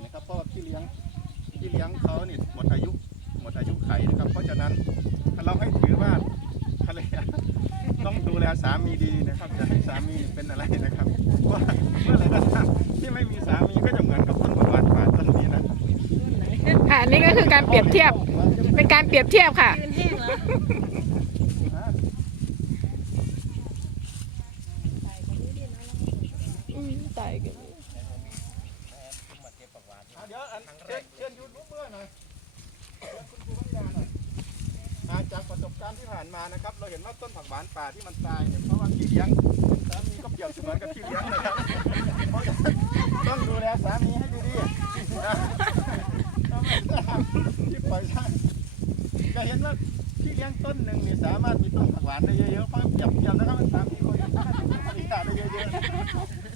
ลี้ยงที่เลี้ยงเขานี่หมดอายุหมดอายุไขนะครับ เพราะฉะนั้นเราให้ถือว่าภรรยาต้องดูแลสามีดีนะครับอย่าให้สามีเป็นอะไรนะครับเพราะว่าเมื่อไหรก็ตามที่ไม่มีสามีก็จะเหมือนกับต้นมะม่วงป่าต้นนี้นะค่ะอันนี้ก็คือการเปรียบเทียบเป็นการเปรียบเทียบค่ะยืนแห้งแล้วอืมตายกัน อันเชิญเชิญยูทูบเบอร์หน่อยเชิญคุณครูปัญญาหน่อยอ่าจากประสบการณ์ที่ผ่านมานะครับ เราเห็นว่าต้นผักหวานป่าที่มันตายเนี่ยเพราะว่าพี่เลี้ยงสามีก็เปรียบเสมือนกับพี่เลี้ยงนะครับเพราะฉะนั้นต้องดูแลสามีให้ดีๆนะถ้าไม่ทำที่ปล่อยช่างจะเห็นว่าพี่เลี้ยงต้นหนึ่งเนี่ยสามารถมีต้นผักหวานได้เยอะๆเพราะเปรียบเทียบนะครับสามีคนสามารถมีผลิตได้เยอะๆ